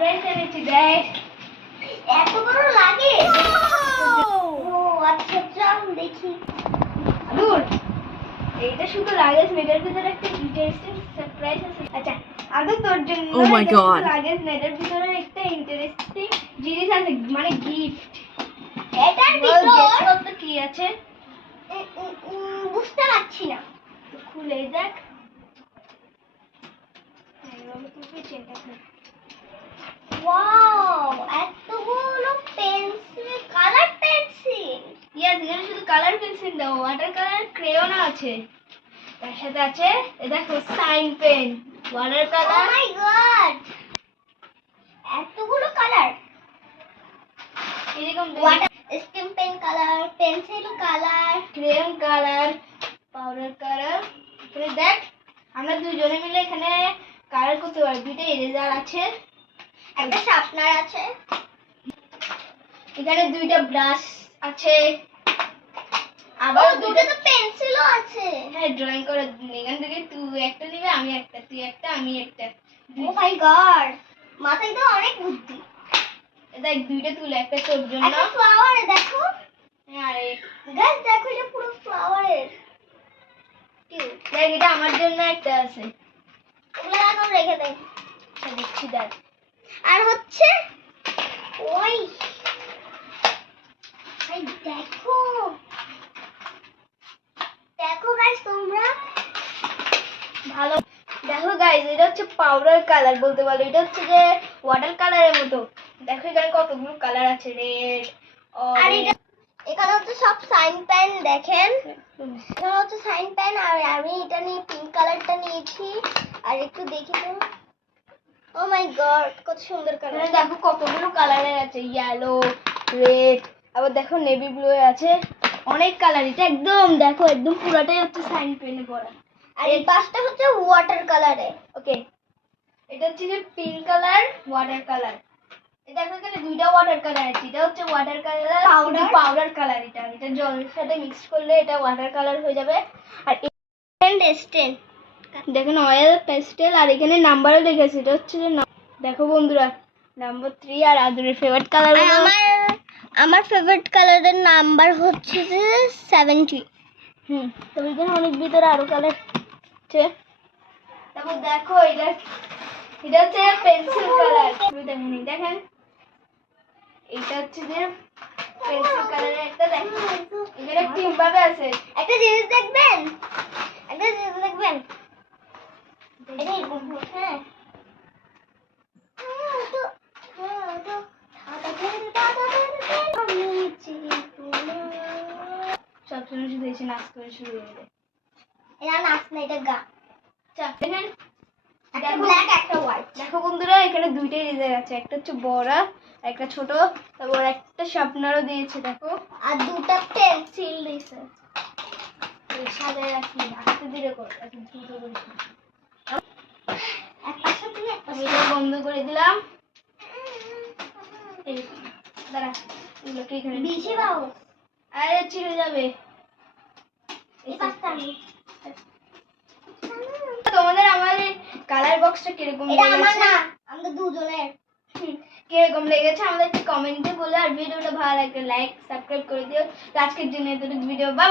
দেখ এত বড় লাগে? ও আচ্ছা আচ্ছা দেখি। দূর এইটা শুধু লাগেজ না ভিতরে একটা ইন্টারেস্টিং সারপ্রাইজ আছে। আচ্ছা আদৌ তোর জন্য Oh my God. লাগেজ না ভিতরে একটা ইন্টারেস্টিং জিনিস আছে মানে গিফট এটার ভিতর করতে কি আছে। বুঝতে পারছি না। খুলে দেখ। চেনটা খুলে ওয়াও এতগুলো পেন্সিল কালার পেন্সিল ইয়াস এখানে শুধু পেন্সিল দাও ওয়াটার কালার ক্রেয়ন আছে। তার সাথে আছে এ দেখো sign pen water colour my god এতগুলো কালার এরকম water steam pen colour pencil colour crayon colour powder colour এখানে দেখ আমরা দুজনে মিলে এখানে কালার করতে পারি দুইটা ইরেজার আছে। একটা শার্পনার আছে। এখানে দুইটা ব্রাশ আছে। আবার দুটো তো পেন্সিলও আছে। হ্যাঁ ড্রয়িং করে। এখান থেকে তুই একটা নিবে আমি একটা তুই একটা আমি একটা। ও মাই গড মাথায় তো অনেক বুদ্ধি। দেখ দুইটা তুলে একটা তোর জন্য। একটা ফ্লাওয়ার দেখো। হ্যাঁ, আর গাছ দেখো এটা পুরো ফ্লাওয়ারের দেখ এটা আমার জন্য একটা আছে। এগুলো এখন রেখে দেয় এটা দিচ্ছি দেখ। আর হচ্ছে ওই দেখো দেখো। গাইস তোমরা? ভালো। দেখো এটা হচ্ছে পাউডার কালার বলতে পারো। এটা হচ্ছে যে ওয়াটার কালারের মতো। দেখো এখানে কতগুলো কালার আছে। রেড আর এটা এখানে হচ্ছে সব সাইন পেন দেখেন? এখানে হচ্ছে সাইন পেন আর আমি এটা নিয়ে পিঙ্ক কালারটা নিয়েছি। আর একটু দেখি তো। ও মাই গড কত সুন্দর কালার দেখো কতগুলো কালারের আছে। ইয়েলো রেড আবার দেখো নেভি ব্লু আছে। অনেক কালার এটা একদম দেখো একদম পুরাটাই হচ্ছে সাইন পেনে করা আর এই পাশটা হচ্ছে ওয়াটার কালারে ওকে এটা হচ্ছে যে পিঙ্ক কালার ওয়াটার কালার এটা দেখো এখানে দুইটা ওয়াটার কালার আছে এটা হচ্ছে water colour Powder? Powder colour এটা। এটা জলের সাথে মিক্স করলে এটা ওয়াটার কালার হয়ে যাবে। আর স্টেন দেখেন অয়েল পেস্টেল আর এখানে নাম্বারও লিখেছে এটা হচ্ছে যে দেখো বন্ধুরা নাম্বার থ্রি আর আদুরের ফেভারিট কালার আমার আমার ফেভারিট কালারের নাম্বার হচ্ছে যে সেভেন্টি হুম এখানে অনেক ভিতরে আরও কালার আছে তারপর দেখো এটা এটা হচ্ছে পেন্সিল কালার এই দেখেন। এটা হচ্ছে যে পেন্সিল কালারের একটা দেখেন এখানে আছে। একটা জিনিস দেখবেন? একটা জিনিস দেখবেন? হ্যাঁ, তো- হ্যাঁ, তো- সবসময় শুধু এসে নাচ করে শুরু হয়ে যায় এটা নাচ না এটা গা। আচ্ছা, দেখেন একটা দেখো। ব্ল্যাক একটা হোয়াইট দেখো বন্ধুরা এখানে দুইটাই রেজার আছে একটা হচ্ছে বড় একটা ছোট তারপর একটা শার্পনারও দিয়েছে দেখো। আর দুটা পেন্সিল দিয়েছে। এই সাজায় রাখি আস্তে ধীরে কর এত দ্রুত করিস না। এক পাশে থেকে এক পাশে বন্ধ করে দিলাম। এই দাঁড়া এগুলোকে এখানে বেশি বাবু আরে ছিঁড়ে যাবে। তোমাদের আমার কালার বক্সটা কীরকম এটা আমার না আমাদের দুজনের। কীরকম লেগেছে আমাদের কমেন্টে বলে আর ভিডিওটা ভালো লাগলে লাইক সাবস্ক্রাইব করে দিও। আজকের জন্য এতটুকু ভিডিও বাবা